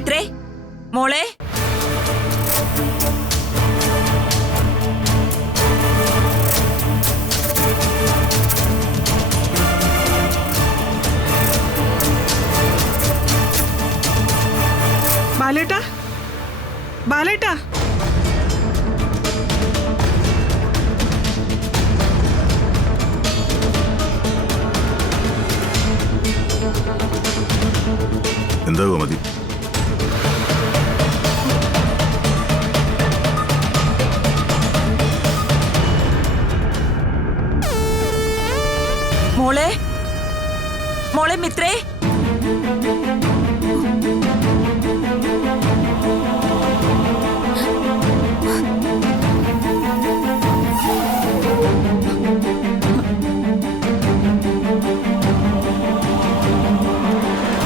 മിത്രേ, മോളെ. ബാലേട്ടാ, ബാലേട്ടാ. എന്താ ഗോമതി? മോളെ, മോളെ മിത്രേ.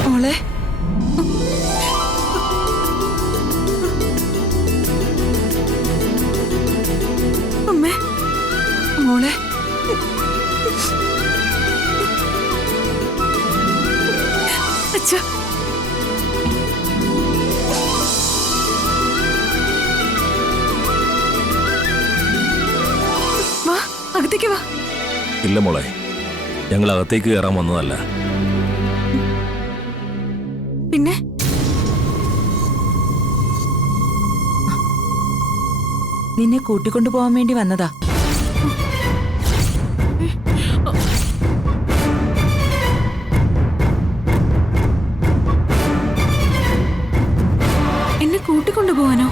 മോളെ, അമ്മേ, മോളെ. അച്ഛാ, വാ, അകത്തേക്ക് വാ. ഇല്ല മോളെ, ഞങ്ങൾ അകത്തേക്ക് കയറാൻ വന്നതല്ല. പിന്നെ നിന്നെ കൂട്ടിക്കൊണ്ടു പോവാൻ വേണ്ടി വന്നതാ. എന്നെ കൂട്ടിക്കൊണ്ടുപോവാനോ?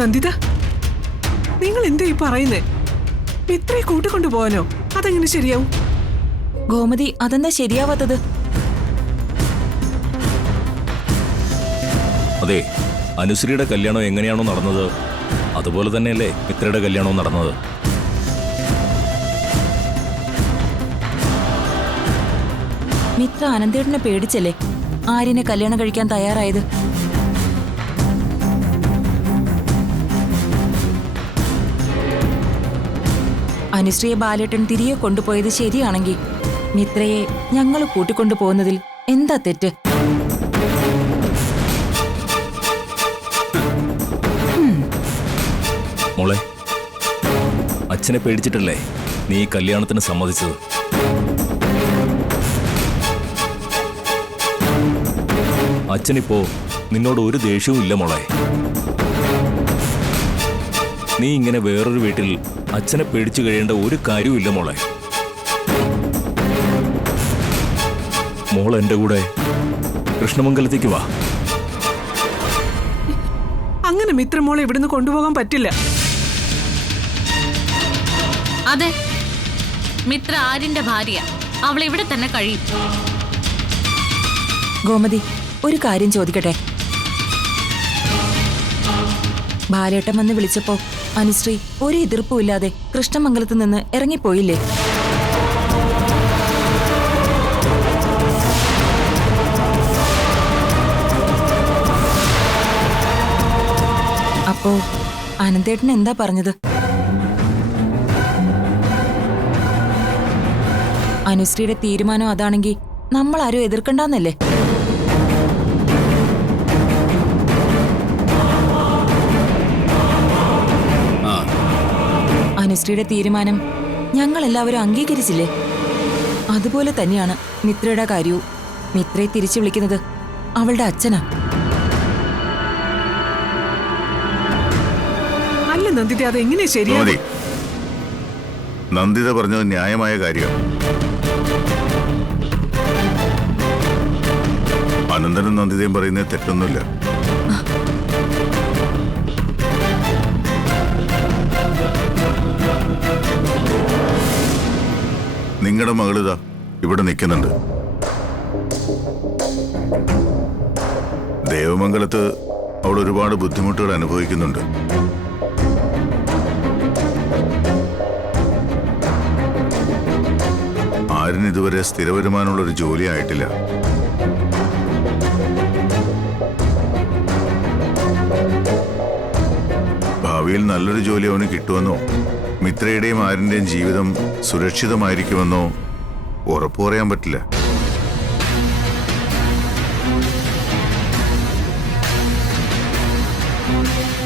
നന്ദിത, നിങ്ങൾ എന്താ ഈ പറയുന്നേ? മിത്രയെ കൂട്ടിക്കൊണ്ടു പോവാനോ? അതെങ്ങനെ ശരിയാവും? ഗോമതി, അതെന്താ ശരിയാവാത്തത്? അതെ, അനുശ്രീയുടെ കല്യാണം എങ്ങനെയാണോ നടന്നത് അതുപോലെ തന്നെയല്ലേ മിത്രയുടെ കല്യാണവും നടന്നത്. മിത്ര അനന്തേട്ടനെ പേടിച്ചല്ലേ ആര്യനെ കല്യാണം കഴിക്കാൻ തയ്യാറായത്? അനുശ്രീയെ ബാലേട്ടൻ തിരികെ കൊണ്ടുപോയത് ശരിയാണെങ്കിൽ മിത്രയെ ഞങ്ങൾ കൂട്ടിക്കൊണ്ടു പോകുന്നതിൽ എന്താ തെറ്റ്? മോളെ, അച്ഛനെ പേടിച്ചിട്ടല്ലേ നീ ഈ കല്യാണത്തിന് സമ്മതിച്ചത്? അച്ഛനിപ്പോ നിന്നോട് ഒരു ദേഷ്യവും ഇല്ല മോളെ. നീ ഇങ്ങനെ വേറൊരു വീട്ടിൽ അച്ഛനെ പേടിച്ചു കഴിയേണ്ട ഒരു കാര്യവും ഇല്ല മോളെ. മോൾ എന്റെ കൂടെ കൃഷ്ണമംഗലത്തേക്ക് വാ. അങ്ങനെ മിത്രമോളെ ഇവിടുന്ന് കൊണ്ടുപോകാൻ പറ്റില്ല. അതെ, മിത്ര ആര്യന്റെ ഭാര്യ. അവൾ ഇവിടെ തന്നെ കഴിയും. ഗോമതി, ഒരു കാര്യം ചോദിക്കട്ടെ? ബാലേട്ടൻ വന്ന് വിളിച്ചപ്പോ അനുശ്രീ ഒരു എതിർപ്പുമില്ലാതെ കൃഷ്ണമംഗലത്ത് നിന്ന് ഇറങ്ങിപ്പോയില്ലേ? അപ്പോ അനന്തേട്ടൻ എന്താ പറഞ്ഞത്? അനുശ്രീയുടെ തീരുമാനം അതാണെങ്കിൽ നമ്മൾ ആരും എതിർക്കണ്ടെന്നല്ലേ? അനുശ്രീയുടെ തീരുമാനം ഞങ്ങൾ എല്ലാവരും അംഗീകരിച്ചില്ലേ? അതുപോലെ തന്നെയാണ് മിത്രയുടെ കാര്യവും. മിത്രയെ തിരിച്ചു വിളിക്കുന്നത് അവളുടെ അച്ഛനാ. അല്ല നന്ദിത, അതെങ്ങനെ ശരിയാവും? ഗോമതി, നന്ദിത പറഞ്ഞത് ന്യായമായ കാര്യമാണ്. അനന്തനും നന്ദിതയും പറയുന്നത് തെറ്റൊന്നുമില്ല. നിങ്ങളുടെ മകളിതാ ഇവിടെ നിൽക്കുന്നുണ്ട്. ദേവമംഗലത്ത് അവൾ ഒരുപാട് ബുദ്ധിമുട്ടുകൾ അനുഭവിക്കുന്നുണ്ട്. ആരും ഇതുവരെ സ്ഥിരവരുമാനമുള്ള ഒരു ജോലി ആയിട്ടില്ല. ഭാവിയിൽ നല്ലൊരു ജോലി അവന് കിട്ടുമെന്നോ മിത്രയുടെയും ആരിന്റെയും ജീവിതം സുരക്ഷിതമായിരിക്കുമെന്നോ ഉറപ്പു പറയാൻ പറ്റില്ല.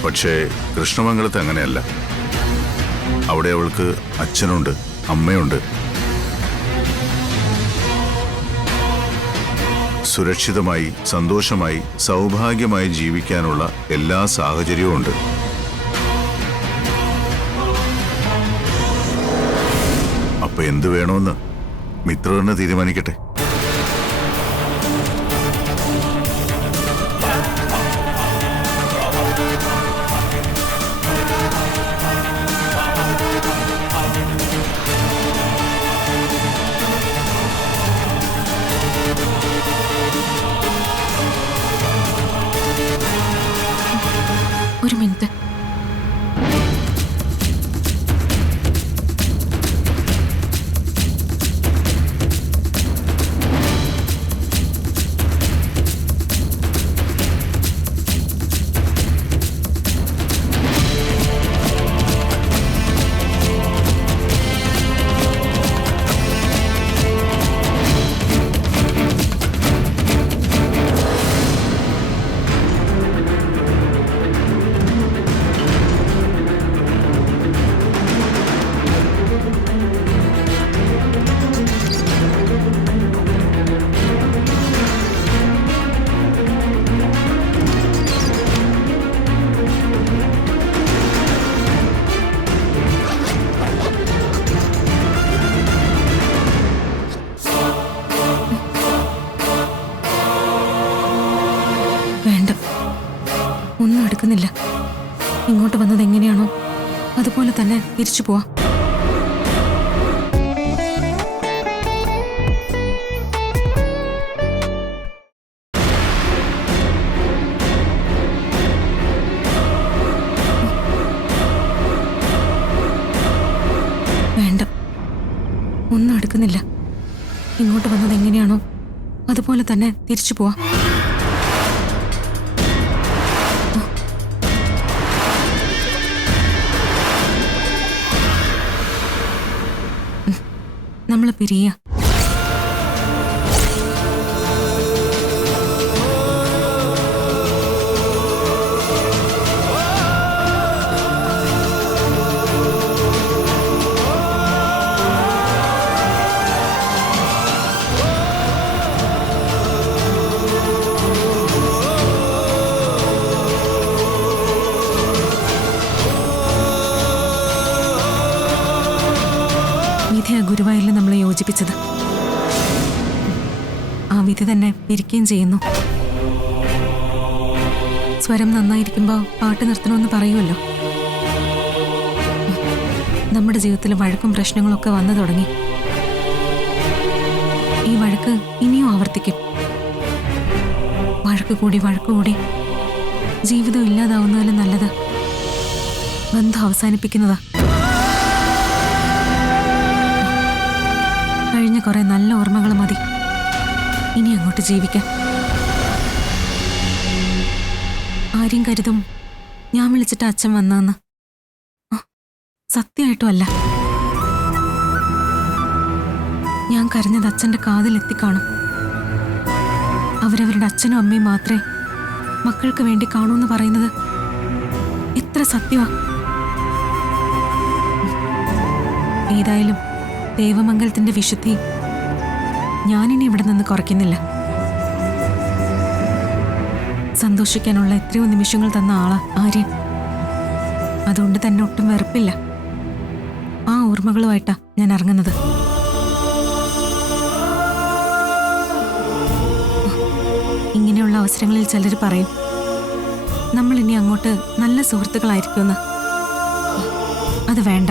പക്ഷേ കൃഷ്ണമംഗലത്ത് അങ്ങനെയല്ല. അവിടെ അവൾക്ക് അച്ഛനുണ്ട്, അമ്മയുണ്ട്. സുരക്ഷിതമായി, സന്തോഷമായി, സൗഭാഗ്യമായി ജീവിക്കാനുള്ള എല്ലാ സാഹചര്യവും ഉണ്ട്. അപ്പൊ എന്തു വേണമെന്ന് മിത്ര തന്നെ തീരുമാനിക്കട്ടെ. ഒരു മിനിറ്റ്. വേണ്ട, ഒന്നും എടുക്കുന്നില്ല. ഇങ്ങോട്ട് വന്നത് എങ്ങനെയാണോ അതുപോലെ തന്നെ തിരിച്ചു പോവാം. വേണ്ട, ഒന്നും എടുക്കുന്നില്ല. ഇങ്ങോട്ട് വന്നത് എങ്ങനെയാണോ അതുപോലെ തന്നെ തിരിച്ചു പോവാം. നമ്മള് പിരിയ. വിധിയാ ഗുരുവായൂരിൽ നമ്മളെ യോജിപ്പിച്ചത്. ആ വിധി തന്നെ പിരിക്കുകയും ചെയ്യുന്നു. സ്വരം നന്നായിരിക്കുമ്പോൾ പാട്ട് നിർത്തണമെന്ന് പറയുമല്ലോ. നമ്മുടെ ജീവിതത്തിൽ വഴക്കും പ്രശ്നങ്ങളൊക്കെ വന്നു തുടങ്ങി. ഈ വഴക്ക് ഇനിയും ആവർത്തിക്കും. വഴക്ക് കൂടി ജീവിതം ഇല്ലാതാവുന്നതിലും നല്ലത് ബന്ധം അവസാനിപ്പിക്കുന്നതാ. കഴിഞ്ഞ കുറെ നല്ല ഓർമ്മകൾ മതി ഇനി അങ്ങോട്ട് ജീവിക്കാൻ. ആരും കരുതും ഞാൻ വിളിച്ചിട്ട് അച്ഛൻ വന്നെന്ന്. സത്യമായിട്ടും അല്ല. ഞാൻ കരഞ്ഞത് അച്ഛൻ്റെ കാതിലെത്തിക്കാണും. അവരവരുടെ അച്ഛനും അമ്മയും മാത്രമേ മക്കൾക്ക് വേണ്ടി കാണൂന്ന് പറയുന്നത് എത്ര സത്യമാ. ഏതായാലും ദേവമംഗലത്തിന്റെ വിശുദ്ധി ഞാനിനി ഇവിടെ നിന്ന് കുറയ്ക്കുന്നില്ല. സന്തോഷിക്കാനുള്ള എത്രയോ നിമിഷങ്ങൾ തന്ന ആളാ ആര്യൻ. അതുകൊണ്ട് തന്നെ ഒട്ടും വെറുപ്പില്ല. ആ ഓർമ്മകളുമായിട്ടാ ഞാൻ ഇറങ്ങുന്നത്. ഇങ്ങനെയുള്ള അവസരങ്ങളിൽ ചിലർ പറയും നമ്മൾ ഇനി അങ്ങോട്ട് നല്ല സുഹൃത്തുക്കളായിരിക്കുമെന്ന്. അത് വേണ്ട.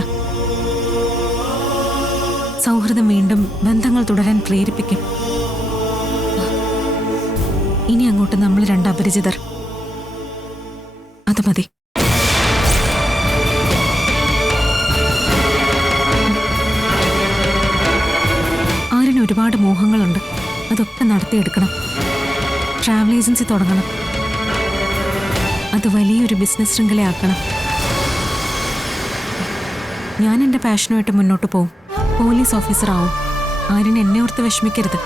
സൗഹൃദം വീണ്ടും ബന്ധങ്ങൾ തുടരാൻ പ്രേരിപ്പിക്കും. ഇനി അങ്ങോട്ട് നമ്മൾ രണ്ട് അപരിചിതർ. അത് മതി. ആര്യന് ഒരുപാട് മോഹങ്ങളുണ്ട്. അതൊക്കെ നടത്തിയെടുക്കണം. ട്രാവൽ ഏജൻസി തുടങ്ങണം. അത് വലിയൊരു ബിസിനസ് ശൃംഖലയാക്കണം. ഞാൻ എൻ്റെ പാഷനുമായിട്ട് മുന്നോട്ട് പോവും. പോലീസ് ഓഫീസറാവും. ആര്യൻ എന്നെ ഓർത്ത് വിഷമിക്കരുത്.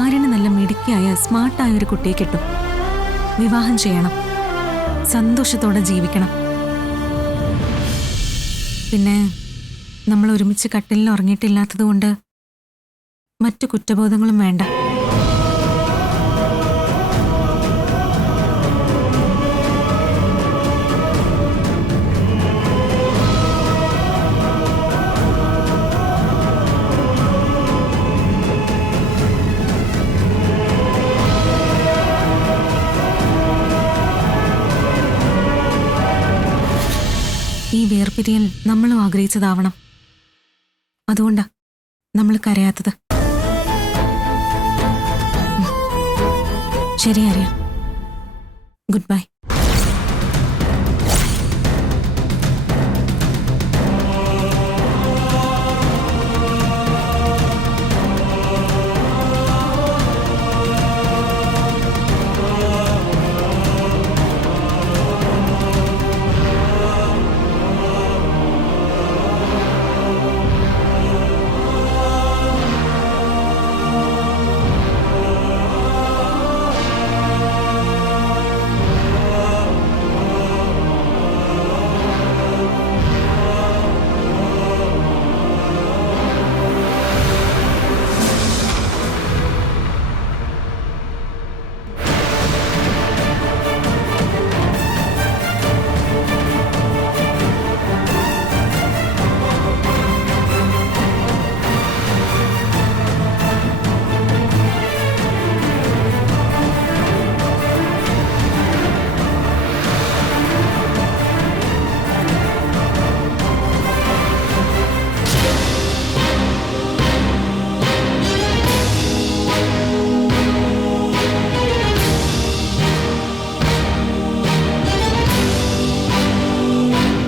ആര്യന് നല്ല മിടുക്കിയായ സ്മാർട്ടായ ഒരു കുട്ടിയെ കിട്ടും. വിവാഹം ചെയ്യണം. സന്തോഷത്തോടെ ജീവിക്കണം. പിന്നെ നമ്മൾ ഒരുമിച്ച് കട്ടിലിൽ ഉറങ്ങിയിട്ടില്ലാത്തതുകൊണ്ട് മറ്റു കുറ്റബോധങ്ങളും വേണ്ട. ഈ വേർപിരിയൽ നമ്മളും ആഗ്രഹിച്ചതാവണം. അതുകൊണ്ടാ നമ്മൾ കരയാത്തത്. ശരി ആര്യ, ഗുഡ് ബൈ.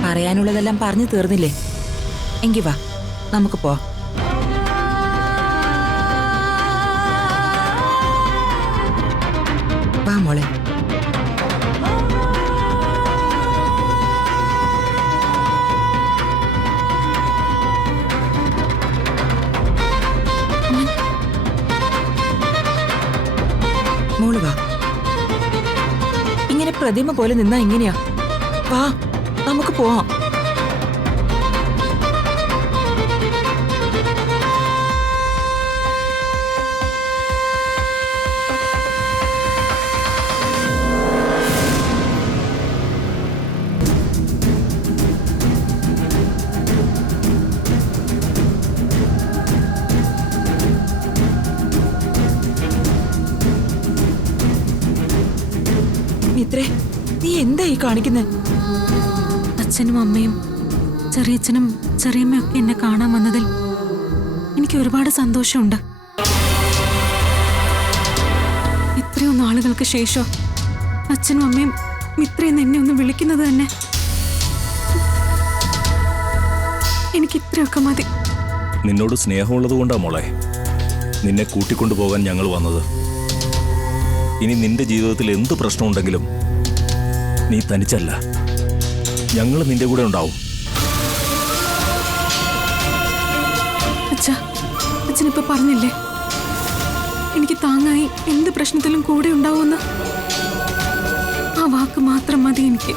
പറയാനുള്ളതെല്ലാം പറഞ്ഞു തീർന്നില്ലേ? എങ്കി വാ, നമുക്ക് പോവാം. വാ മോളെ. മോള് വാ. ഇങ്ങനെ പ്രതിമ പോലെ നിന്നാ എങ്ങനെയാ? വാ, നമുക്ക് പോവാം. മിത്രേ, നീ എന്താ ഈ കാണിക്കുന്നത്? അച്ഛനും അമ്മയും ചെറിയച്ഛനും ചെറിയമ്മയും ഒക്കെ എന്നെ കാണാൻ വന്നതിൽ എനിക്ക് ഒരുപാട് സന്തോഷമുണ്ട്. ഇത്രയോ നാളുകൾക്ക് ശേഷം അച്ഛനും അമ്മയും മിത്രയെന്ന് എന്നെ ഒന്ന് വിളിക്കുന്നത് തന്നെ എനിക്ക് ഇത്രയൊക്കെ മതി. നിന്നോട് സ്നേഹമുള്ളത് കൊണ്ടാ മോളെ നിന്നെ കൂട്ടിക്കൊണ്ടുപോകാൻ ഞങ്ങൾ വന്നത്. ഇനി നിന്റെ ജീവിതത്തിൽ എന്ത് പ്രശ്നമുണ്ടെങ്കിലും നീ തനിച്ചല്ല, ഞങ്ങൾ നിന്റെ കൂടെ ഉണ്ടാവും. അച്ഛനിപ്പോ പറഞ്ഞില്ലേ എനിക്ക് താങ്ങായി എന്ത് പ്രശ്നത്തിലും കൂടെ ഉണ്ടാവുമെന്ന്? ആ വാക്ക് മാത്രം മതി എനിക്ക്.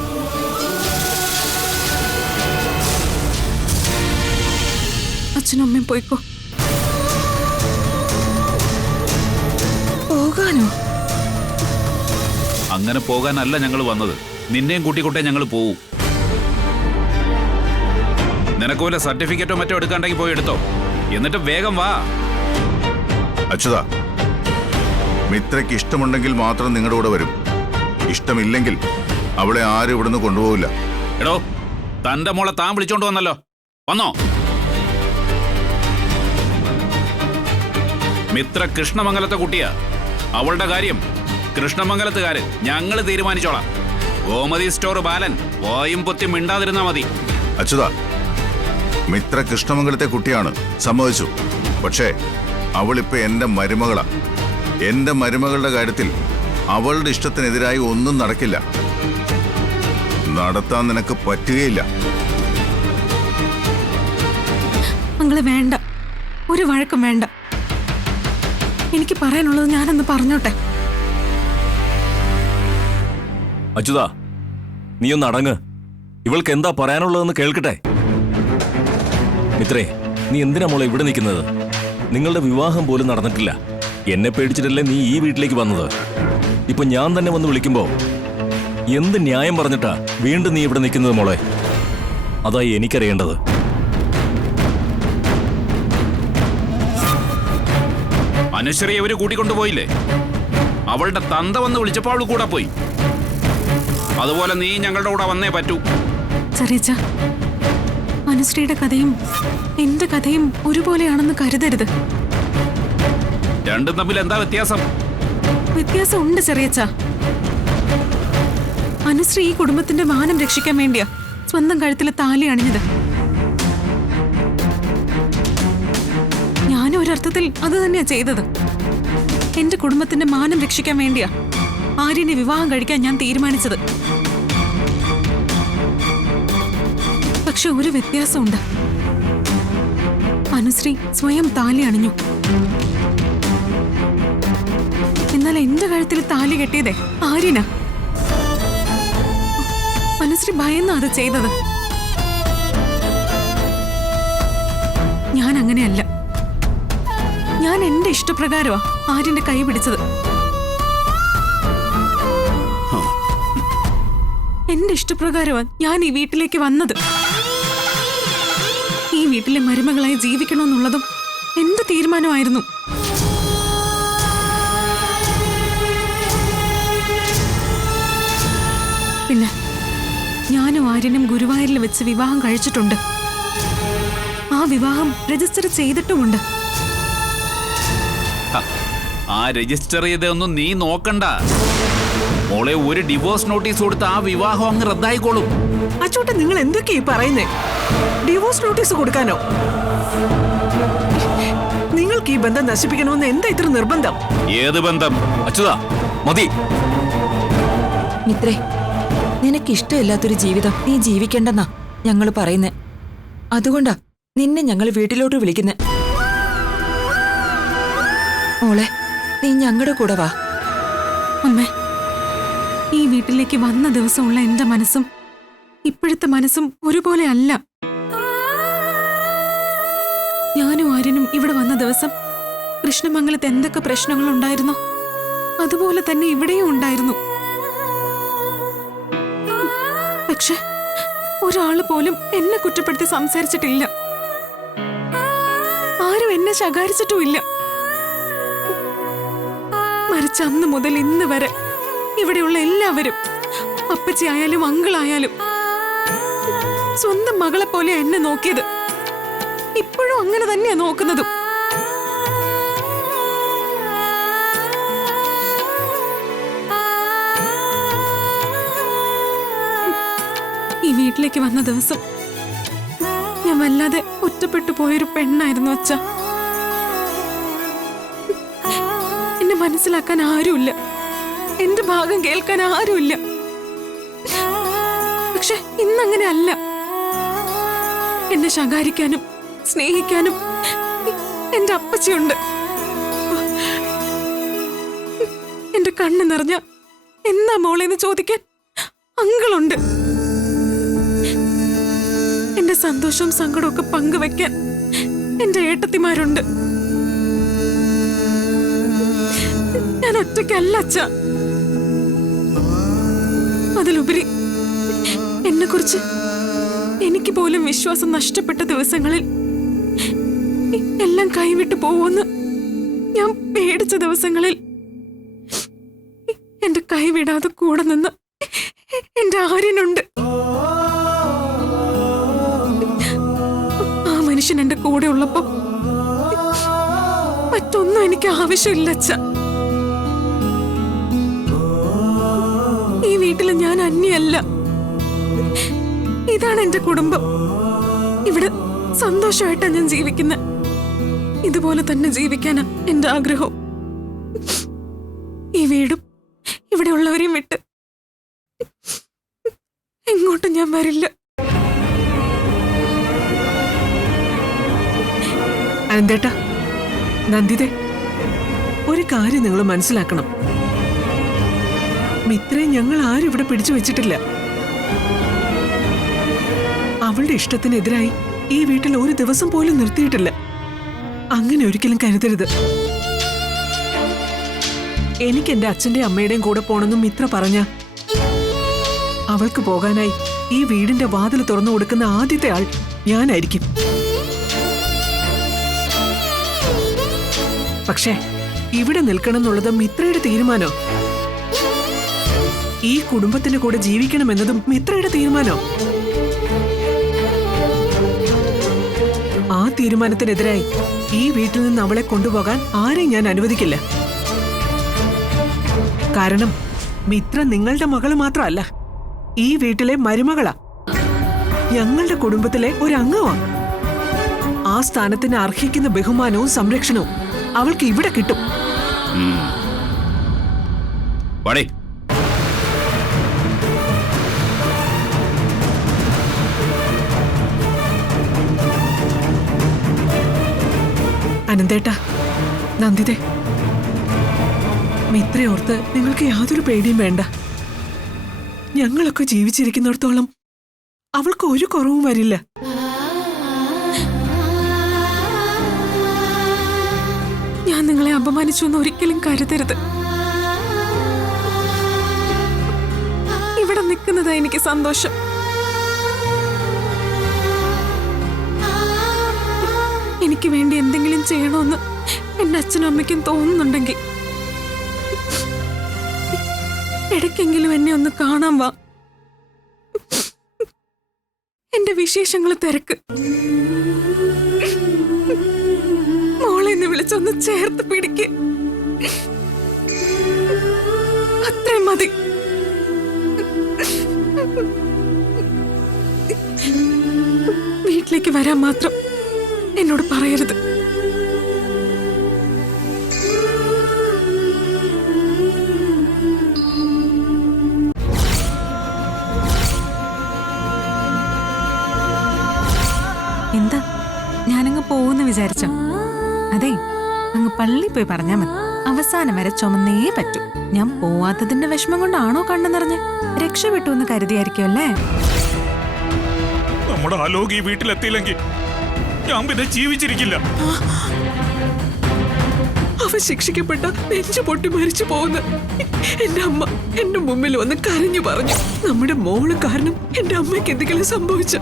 അച്ഛനും അമ്മയും പോയിക്കോ. പോകാനോ? അങ്ങനെ പോകാനല്ല ഞങ്ങൾ വന്നത്. നിന്നെയും കൂട്ടിക്കൊണ്ടേ ഞങ്ങൾ പോവും. നിനക്ക് വല്ല സർട്ടിഫിക്കറ്റോ മറ്റോ എടുക്കാണ്ടെങ്കിൽ പോയി എടുത്തോ, എന്നിട്ട് വേഗം വാ. അച്യുത, മിത്രയ്ക്ക് ഇഷ്ടമുണ്ടെങ്കിൽ മാത്രം നിങ്ങളുടെ കൂടെ വരും. ഇഷ്ടമില്ലെങ്കിൽ അവളെ ആരും ഇവിടുന്ന് കൊണ്ടുപോകില്ല. എടോ, തന്റെ മോളെ താൻ വിളിച്ചോണ്ട് വന്നല്ലോ, വന്നോ? മിത്ര കൃഷ്ണമംഗലത്തെ കുട്ടിയാ. അവളുടെ കാര്യം കൃഷ്ണമംഗലത്തുകാര് ഞങ്ങൾ തീരുമാനിച്ചോളാം. ഗോമതി സ്റ്റോർ ബാലൻ വായും പൊത്തി മിണ്ടാതിരുന്നാ മതി. അച്യുത, മിത്ര കൃഷ്ണമംഗലത്തെ കുട്ടിയാണ്, സമ്മതിച്ചു. പക്ഷേ അവളിപ്പോ എന്റെ മരുമകളാ. എന്റെ മരുമകളുടെ കാര്യത്തിൽ അവളുടെ ഇഷ്ടത്തിനെതിരായി ഒന്നും നടക്കില്ല. നടത്താൻ നിനക്ക് പറ്റുകയില്ല. അങ്കിള് വേണ്ട, ഒരു വഴക്കും വേണ്ട. എനിക്ക് പറയാനുള്ളത് ഞാനൊന്ന് പറഞ്ഞോട്ടെ. അച്യുതാ, നീ ഒന്ന് അടങ്ങ്. ഇവൾക്ക് എന്താ പറയാനുള്ളതെന്ന് കേൾക്കട്ടെ. മിത്രേ, നീ എന്തിനാ മോളെ ഇവിടെ നിൽക്കുന്നത്? നിങ്ങളുടെ വിവാഹം പോലും നടന്നിട്ടില്ല. എന്നെ പേടിച്ചിട്ടല്ലേ നീ ഈ വീട്ടിലേക്ക് വന്നത്? ഇപ്പൊ ഞാൻ തന്നെ വന്ന് വിളിക്കുമ്പോ എന്ത് ന്യായം പറഞ്ഞിട്ടാ വീണ്ടും നീ ഇവിടെ നിൽക്കുന്നത് മോളെ? അതായി എനിക്കറിയേണ്ടത്. അനുശ്രീയെ അവര് കൂട്ടിക്കൊണ്ടുപോയില്ലേ? അവളുടെ തന്ത വന്ന് വിളിച്ചപ്പോൾ അവൾ കൂടെ പോയി. അതുപോലെ നീ ഞങ്ങളുടെ കൂടെ വന്നേ പറ്റൂ. ചെറിയച്ച, അനുശ്രീയുടെ കഥയും എന്റെ കഥയും ഒരുപോലെയാണെന്ന് കരുതരുത്. രണ്ടും തമ്മിൽ എന്താ വ്യത്യാസം? വ്യത്യാസം ഉണ്ട് ചെറിയച്ച. അനുശ്രീ ഈ കുടുംബത്തിന്റെ മാനം രക്ഷിക്കാൻ വേണ്ടിയാ സ്വന്തം കഴുത്തിലെ താലി അണിഞ്ഞത്. ഞാനും ഒരർത്ഥത്തിൽ അത് തന്നെയാ ചെയ്തത്. എന്റെ കുടുംബത്തിന്റെ മാനം രക്ഷിക്കാൻ വേണ്ടിയാ ആര്യനെ വിവാഹം കഴിക്കാൻ ഞാൻ തീരുമാനിച്ചത്. പക്ഷെ ഒരു വ്യത്യാസമുണ്ട്. അനുശ്രീ സ്വയം താലി അണിഞ്ഞു. എന്നാൽ എന്റെ കഴുത്തിൽ താലി കെട്ടിയതേ ആര്യനാ. അനുശ്രീ ഭയന്നാ അത് ചെയ്തത്. ഞാൻ അങ്ങനെയല്ല. ഞാൻ എന്റെ ഇഷ്ടപ്രകാരമാ ആര്യന്റെ കൈ പിടിച്ചത്. എന്റെ ഇഷ്ടപ്രകാരമാ ഞാൻ ഈ വീട്ടിലേക്ക് വന്നത്. ഈ വീട്ടിലെ മരുമകളായി ജീവിക്കണമെന്നുള്ളതും എന്റെ തീരുമാനമായിരുന്നു. പിന്നെ ഞാനും ആര്യനും ഗുരുവായൂരിൽ വെച്ച് വിവാഹം കഴിച്ചിട്ടുണ്ട്. ആ വിവാഹം രജിസ്റ്റർ ചെയ്തിട്ടുമുണ്ട്. ആ രജിസ്റ്റർ ചെയ്തൊന്നും നീ നോക്കണ്ട മോളെ. ഒരു ഡിവോഴ്സ് നോട്ടീസ് കൊടുത്ത് ആ വിവാഹം അങ്ങ് റദ്ദായിക്കോളും. അച്ചോട്ടെ, നിങ്ങൾ എന്തൊക്കെയാ പറയുന്നേ? ഡിവോഴ്സ് നോട്ടീസ് കൊടുക്കാനോ? നിങ്ങൾക്ക് ഈ ബന്ധം നശിപ്പിക്കണമെന്ന് എന്താ ഇത്ര നിർബന്ധം? ഏത് ബന്ധം? അച്യുതാ, മതി. മിത്രേ, നിനക്ക് ഇഷ്ടമില്ലാത്തൊരു ജീവിതം നീ ജീവിക്കണ്ടെന്നാ ഞങ്ങൾ പറയുന്നേ. അതുകൊണ്ടാ നിന്നെ ഞങ്ങൾ വീട്ടിലോട്ട് വിളിക്കുന്നേ. മോളെ, നീ ഞങ്ങളുടെ കൂടെ വാ. അമ്മേ, ഈ വീട്ടിലേക്ക് വന്ന ദിവസമുള്ള എന്റെ മനസ്സും ഇപ്പോഴത്തെ മനസ്സും ഒരുപോലെ അല്ല. ഞാനും ആര്യനും ഇവിടെ വന്ന ദിവസം കൃഷ്ണമംഗലത്ത് എന്തൊക്കെ പ്രശ്നങ്ങൾ ഉണ്ടായിരുന്നോ അതുപോലെ തന്നെ ഇവിടെയും ഉണ്ടായിരുന്നു. പക്ഷെ ഒരാള് പോലും എന്നെ കുറ്റപ്പെടുത്തി സംസാരിച്ചിട്ടില്ല. ആരും എന്നെ ശകാരിച്ചിട്ടുമില്ല. മരിച്ച അന്ന് മുതൽ ഇന്ന് വരെ ഇവിടെയുള്ള എല്ലാവരും, അപ്പച്ചി ആയാലും അങ്കിളായാലും, സ്വന്തം മകളെ പോലെ എന്നെ നോക്കിയത്. ഇപ്പോഴും അങ്ങനെ തന്നെയാ നോക്കുന്നതും. ഈ വീട്ടിലേക്ക് വന്ന ദിവസം ഞാൻ വല്ലാതെ ഒറ്റപ്പെട്ടു പോയൊരു പെണ്ണായിരുന്നു അച്ഛ. എന്നെ മനസ്സിലാക്കാൻ ആരുമില്ല, എന്റെ ഭാഗം കേൾക്കാൻ ആരുമില്ല. പക്ഷെ ഇന്നങ്ങനെ അല്ല. എന്നെ ശകാരിക്കാനും സ്നേഹിക്കാനും എന്റെ അപ്പച്ചിയുണ്ട്. എന്റെ കണ്ണ് നിറഞ്ഞ എന്നാ മോളെന്ന് ചോദിക്കാൻ അങ്കിളുണ്ട്. എന്റെ സന്തോഷവും സങ്കടവും ഒക്കെ പങ്കുവെക്കാൻ എന്റെ ഏട്ടത്തിമാരുണ്ട്. ഞാൻ ഒറ്റയ്ക്കല്ല അച്ഛ. അതിലുപരി എന്നെക്കുറിച്ച് എനിക്ക് പോലും വിശ്വാസം നഷ്ടപ്പെട്ട ദിവസങ്ങളിൽ എല്ലാം കൈവിട്ടു പോവുമെന്ന് ഞാൻ പേടിച്ച ദിവസങ്ങളിൽ എന്റെ കൈവിടാതെ കൂടെ നിന്ന് എന്റെ ആര്യനുണ്ട്. ആ മനുഷ്യൻ എന്റെ കൂടെ ഉള്ളപ്പോ മറ്റൊന്നും എനിക്ക് ആവശ്യമില്ല അച്ഛ. ഈ വീട്ടില് ഞാൻ അന്യല്ല. ഇതാണ് എന്റെ കുടുംബം. ഇവിടെ സന്തോഷമായിട്ടാണ് ഞാൻ ജീവിക്കുന്നത്. ഇതുപോലെ തന്നെ ജീവിക്കാനാ എന്റെ ആഗ്രഹം. ഈ വീടും ഇവിടെ ഉള്ളവരെയും വിട്ട് എങ്ങോട്ടും ഞാൻ വരില്ല. അനന്തേട്ടാ, നന്ദിതേ, ഒരു കാര്യം നിങ്ങൾ മനസ്സിലാക്കണം. മിത്രയെ ഞങ്ങൾ ആരും ഇവിടെ പിടിച്ചു വെച്ചിട്ടില്ല. അവളുടെ ഇഷ്ടത്തിനെതിരായി ഈ വീട്ടിൽ ഒരു ദിവസം പോലും നിർത്തിയിട്ടില്ല. അങ്ങനെ ഒരിക്കലും കരുതരുത്. എനിക്ക് എന്റെ അച്ഛന്റെ അമ്മയുടെയും കൂടെ പോണെന്നും മിത്ര പറഞ്ഞ അവൾക്ക് പോകാനായി ഈ വീടിന്റെ വാതിൽ തുറന്നു കൊടുക്കുന്ന ആദ്യത്തെ ആൾ ഞാനായിരിക്കും. പക്ഷേ ഇവിടെ നിൽക്കണം എന്നുള്ളത് മിത്രയുടെ തീരുമാനോ? ഈ കുടുംബത്തിന്റെ കൂടെ ജീവിക്കണമെന്നതും മിത്രയുടെ തീരുമാനോ? ആ തീരുമാനത്തിനെതിരായി ഈ വീട്ടിൽ നിന്ന് അവളെ കൊണ്ടുപോകാൻ ആരെയും ഞാൻ അനുവദിക്കില്ല. കാരണം മിത്ര നിങ്ങളുടെ മകള് മാത്രമല്ല, ഈ വീട്ടിലെ മരുമകളാ, ഞങ്ങളുടെ കുടുംബത്തിലെ ഒരു അംഗമാ. ആ സ്ഥാനത്തിന് അർഹിക്കുന്ന ബഹുമാനവും സംരക്ഷണവും അവൾക്ക് ഇവിടെ കിട്ടും. വാടേ. അനന്തേട്ടാ, നന്ദിതേ, മിത്രയോർത്ത് നിങ്ങൾക്ക് യാതൊരു പേടിയും വേണ്ട. ഞങ്ങളൊക്കെ ജീവിച്ചിരിക്കുന്നിടത്തോളം അവൾക്ക് ഒരു കുറവും വരില്ല. ഞാൻ നിങ്ങളെ അപമാനിച്ചു എന്ന് ഒരിക്കലും കരുതരുത്. ഇവിടെ നിൽക്കുന്നതാ എനിക്ക് സന്തോഷം. എനിക്ക് വേണ്ടി എന്തെങ്കിലും ചെയ്യണമെന്ന് എന്റെ അച്ഛനും അമ്മയ്ക്കും തോന്നുന്നുണ്ടെങ്കിൽ ഇടയ്ക്കെങ്കിലും എന്നെ ഒന്ന് കാണാൻ വാ. എന്റെ വിശേഷങ്ങൾ തിരക്ക്. മോളെ എന്ന് വിളിച്ചൊന്ന് ചേർത്ത് പിടിക്ക്. അത്രയും മതി. വീട്ടിലേക്ക് വരാൻ മാത്രം എന്നോട് പറയരുത്. എന്താ ഞാനങ്ങ് പോകുന്ന വിചാരിച്ചോ? അതെ, അങ്ങ് പള്ളി പോയി പറഞ്ഞാ മതി. അവസാനം വരെ ചുമന്നേ പറ്റൂ. ഞാൻ പോവാത്തതിന്റെ വിഷമം കൊണ്ടാണോ കണ്ണു നിറഞ്ഞ് രക്ഷപ്പെട്ടു എന്ന് കരുതിയായിരിക്കും അല്ലേ? നമ്മുടെ ആലോക് ഈ വീട്ടിലെത്തിയില്ലെങ്കിൽ ഞാൻ പിന്നെ ജീവിച്ചിരിക്കില്ല. അവ ശിക്ഷിക്കപ്പെട്ട നെഞ്ചു പൊട്ടി മരിച്ചു പോകുന്ന എന്റെ അമ്മ എന്റെ മുമ്പിൽ വന്ന് കരഞ്ഞു പറഞ്ഞു, നമ്മുടെ മോള് കാരണം എന്റെ അമ്മയ്ക്ക് എന്തെങ്കിലും സംഭവിച്ചു.